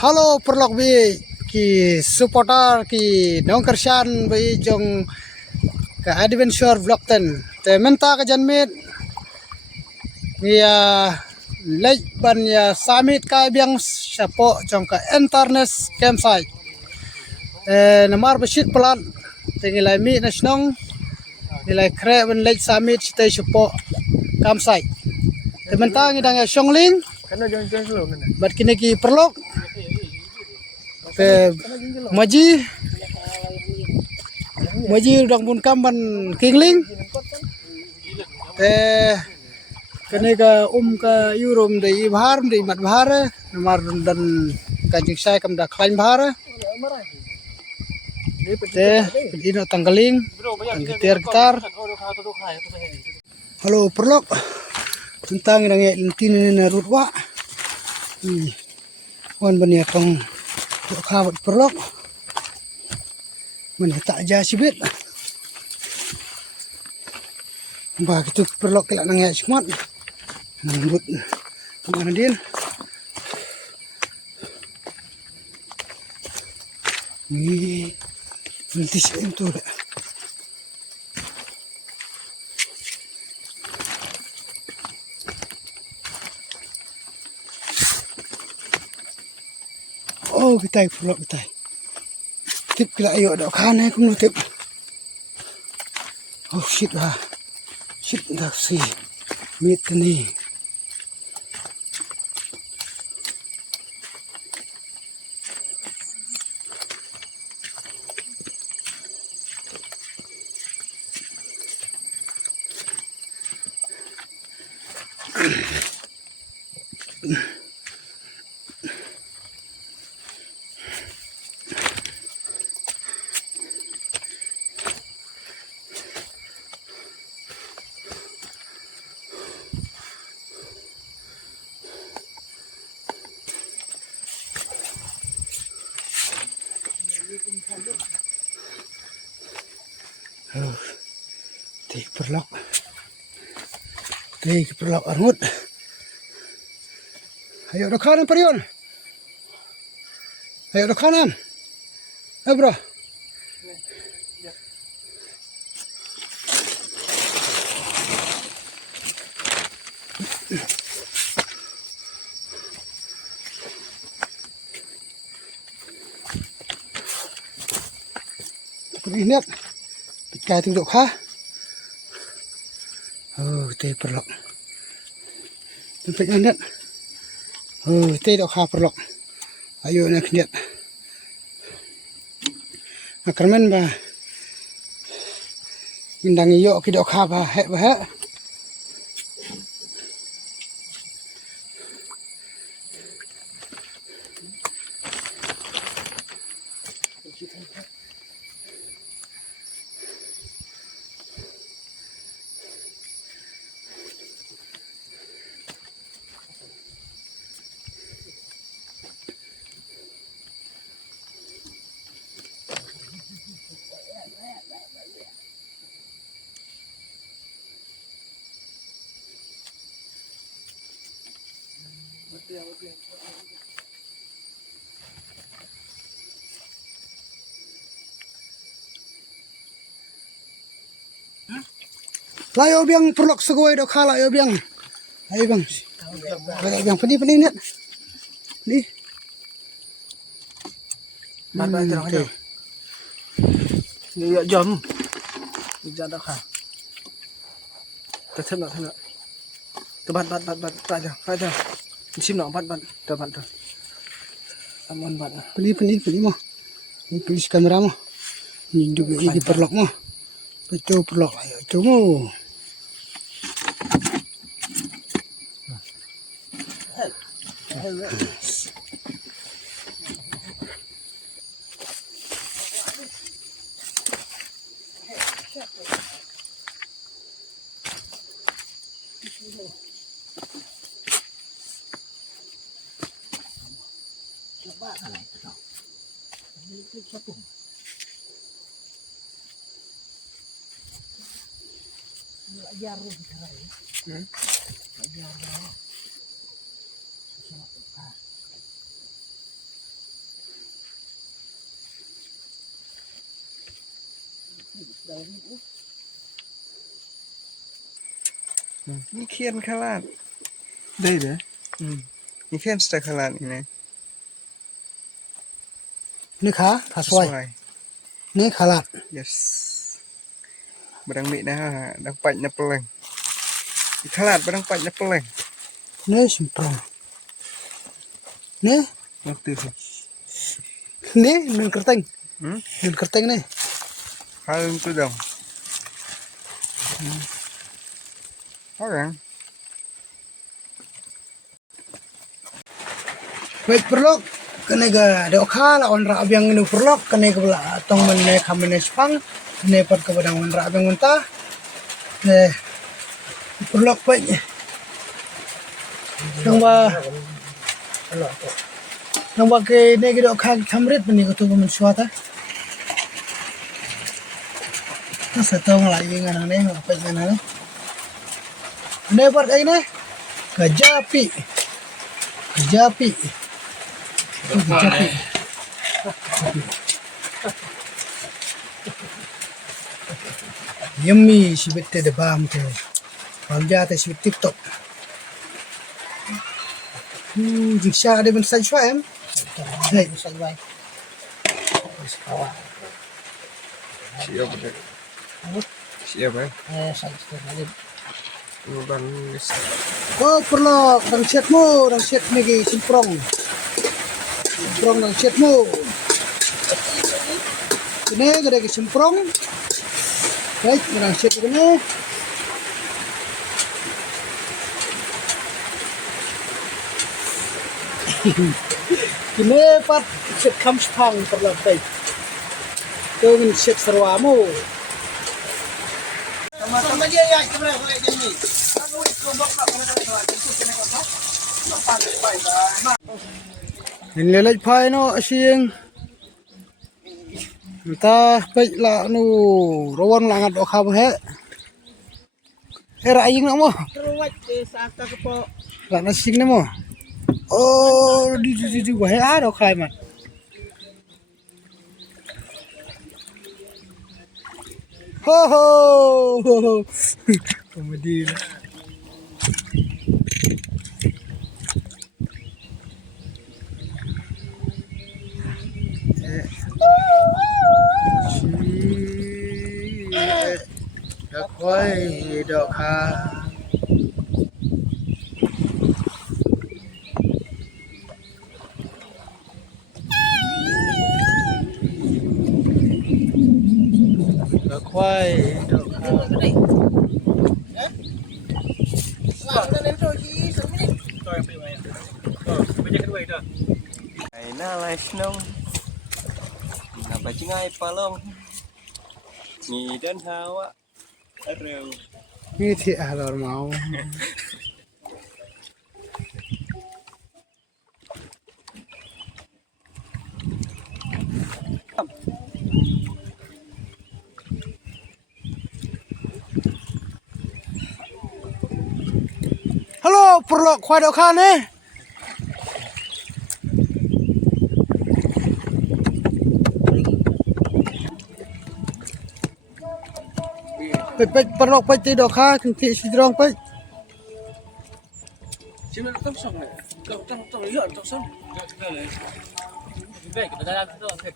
Halo perlok bi ki supporter ki nongkersan bi jong ke adventure vlog ten te menta ke janmit ya lej ban ya summit kai biang sapo jong ke internet campsite namar besit pelan tingilai mi nasionong nilai kre ban lej summit stay sapo campsite te menta ngidang ya shongling bat kini ki perlok ke maji udang bun kamban kingling kene ka ka yurum de ibhar de mat bahar namar dan kajing sai kam da klain bahar dino tanggaling tanggitir gitar. Halo perlok tentang nang intin na rutwa wan bania tong kawat perlok mana tak aja sibit bah gitu perlok kelak nang ya smart nambut kemana din ini nanti itu dah oh kita perlok kita tip kelak ayo dok kan aku nutip oh shit dah si meet ni Teh perlok armut ayo dok kanan perion ayo dok kanan bro lihat kai tung dok ha oh teh perlok tempat lihat oh teh dok ha perlok ayo nak lihat akarman ba indang iyo ki dok ha ba he layo biang perlok segoi dok ha layo biang ayo bang layo biang peni net ni ban terang aja ni jam bisa dak ha tetap nak tu ban aja sim nak ban tu aman ban peni mo ni peni kamera mo ni juga ini perlok mo itu perlok ayo itu mo Ni kian kalat. Đây deh. Ni kian sudah kalat ini. นี่ขาขาสวย Sesuai. นี่ขาลัด Yes. Barang mik dah dah pat na peleng. Kalat barang pat na peleng. นี่ชิมปรองนี่ Waktu tu. นี่นึ่งกระเตง Hmm? นึ่งกระเตงนี่ Hal tu dong. Orang. เวทปลอกกันเองก็เดี๋ยวข้าละออนระเบียงนึกปลอกกันเองก็ละต้องมันเนี่ยคำมันเนี่ยฟังเนี่ยปัดกับดังมันระเบียงมันตาเนี่ยปลอกไปน้องว่าแกเนี่ยก็เดี๋ยวข้าทำเร็จมันนี่ก็ตัวมันชัวร์ท่าถ้าเสร็จตรงไหลยังไงนะเนี่ยไปยังไงนะเนี่ยปัดไอ้เนี่ยkejapi yummy sibette de bam te pamjate sibit tiktok jiksha ada ben sajwa em hey sajwa Siap dah. Siap sajwa ada Lubang oh perlu dang chatmu dang chat lagi simprong dang chatmu ini gede ke simprong baik dang chat ini ini pat chat kamspang perlu baik tuh chat serwamu sama dia ya kamera kayak gini Nilai phai no siang ta pek la nu rawan langat o kham he era aying mo Terwat ke saka kepo. la na sing ne mo oh di wa he a do khai man ho ho komedi đã quay được ha đã quay được ha Ay na live nong. Napacingay palong. Ni dan hawa. Arew. ini thì alor mau halo perlu khoai đậu khan ấyไปปลอกไปตีดอกค้าถึงที่สิตรองไป Chim nó tóc xong này. Tóc lý tóc xong. Về cái ta ra thiệt.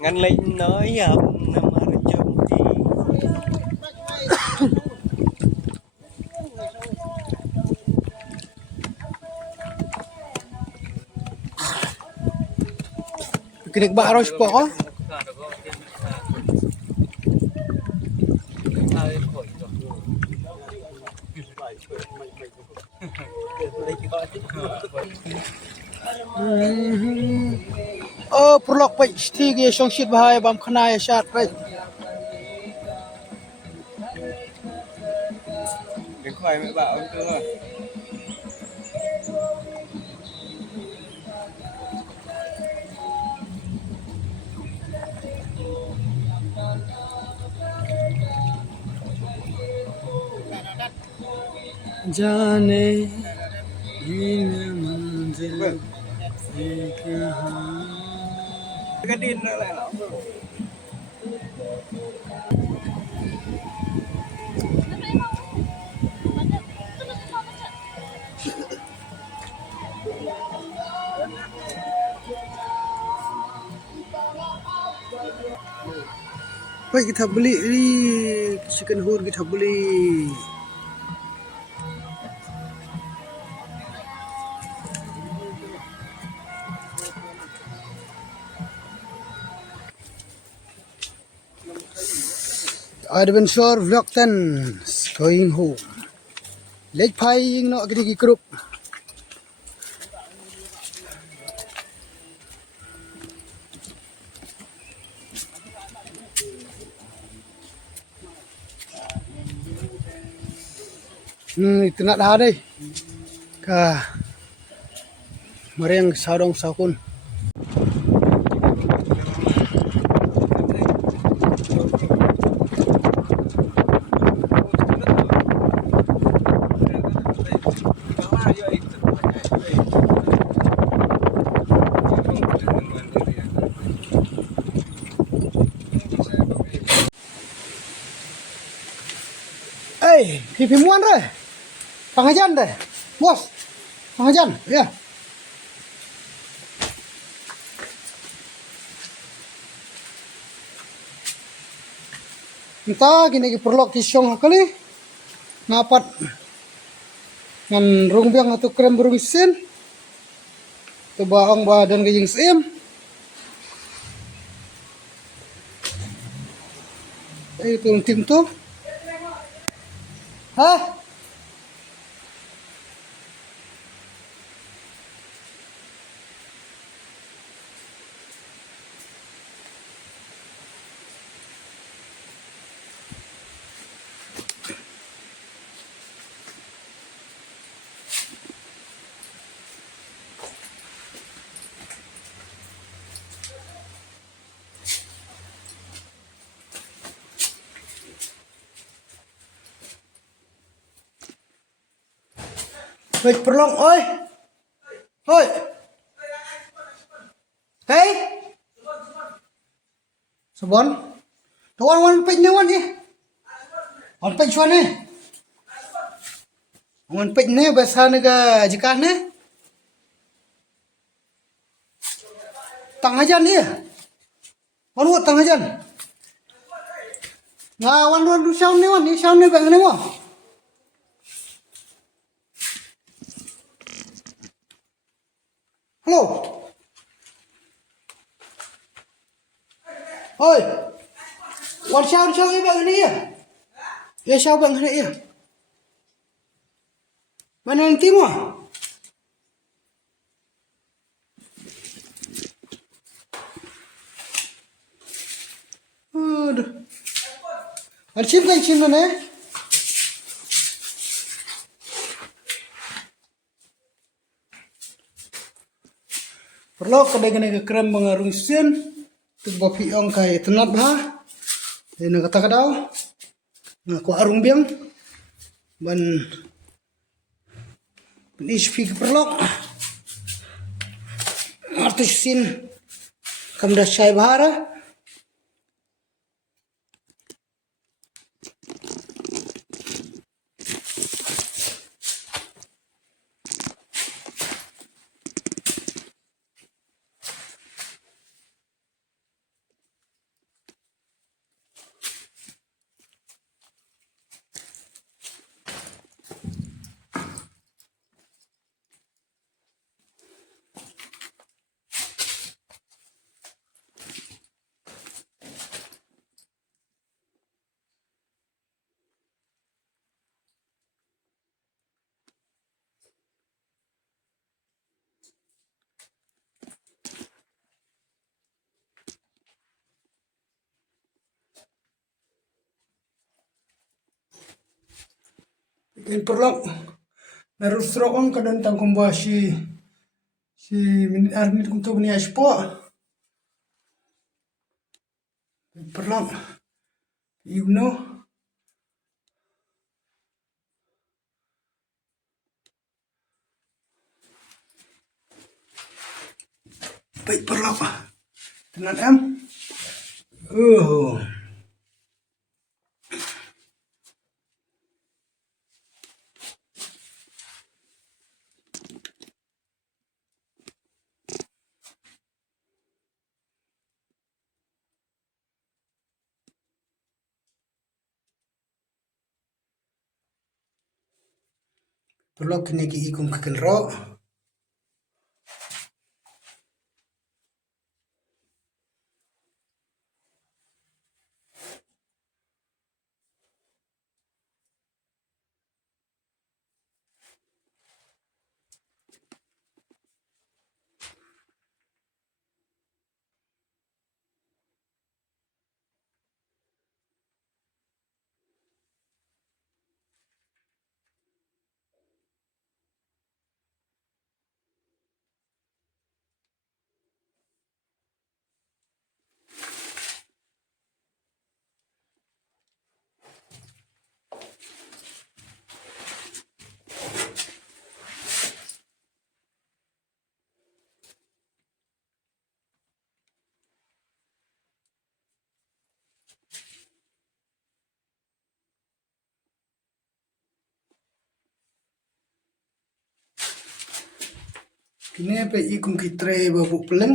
Ngăn lên nói nam ar chom ti. Kinik ba aros po ko perlok pa stig ye song shit bahay bam khana ye shat pa Đừng khỏi mẹ bảo ông cơ rồi. जाने इन मंजिल से कहाँ Gadin lah. Baik kita beli ni chicken hood kita beli. Adventure Vlog 10 going home. Lake Pine no gigi group. Itu nak dah deh. Ka mereng saudong sakun. Pipi muan deh. Pangajan deh. Bos. Pangajan, ya. Entah gini perlu kisyong kali. Ngapat ngan rungbiang atau krem burung sin. Tu baong badan ke jing sim. Itu tim tu. Hah? Baik perlong, oi. Oi. Hey. Sabon. Tawan pej ni wan ni. Wan pej chuan ni. Wan pej ni bahasa naga jikan ni. Tangajan ni. Wan wo tangajan. Wan du sound ni sound ni bang ni mo. Hello. Oi. Wan sound ni bang ni ya. Ya sound bang ni ya. Mana nanti mo? Aduh. Archip kan cim mana? Perlu kedai kena krem mengarung sin. Tu bapi ong kai tenat bah. Ini kata kadau. Ngaku arung biang. Ban HP perlu. Artus sin. Kamda syai bahara. Ini perlu narus serong kadang tangkum si minit arnit untuk ni aspo. Perlu you know. Baik perlu Tenan em. Perlu kini ki ikum kekenro. Kini pe ikum kitre babu peleng.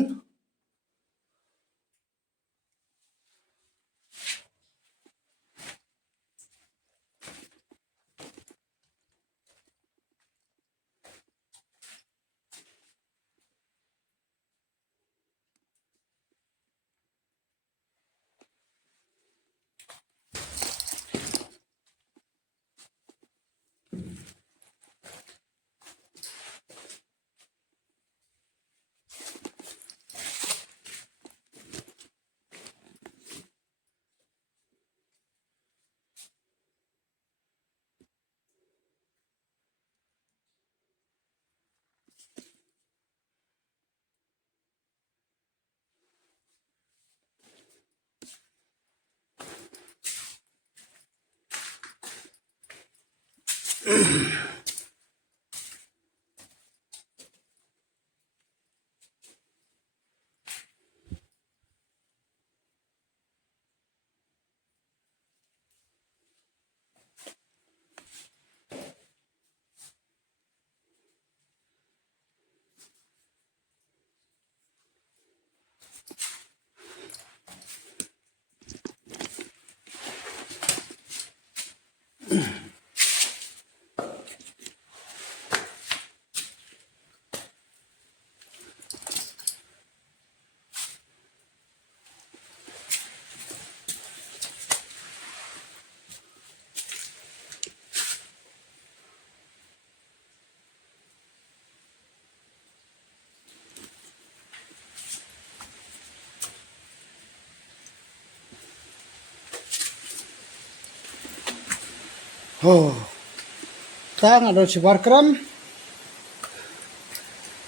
Tang ada sebar kram.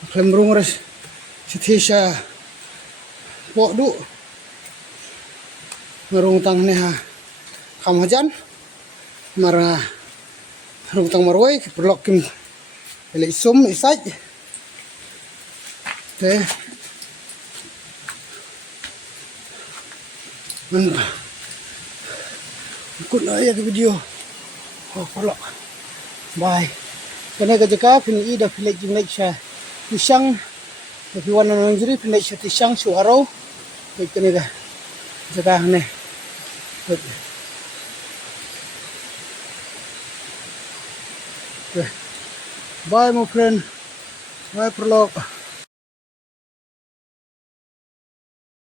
Klem res sitisha pok du. Ngerung tang neha kam hajan. Mara rung tang marwai perlok kim ele sum isaj. Te. Ikut lah ya ke video. Perlok. Bye. Kena kerja kini ida village Malaysia. Tisang, if you want to know injury, Malaysia Tisang Suarau. Kena kerja ni. Bye, my friend. Bye, Perlok.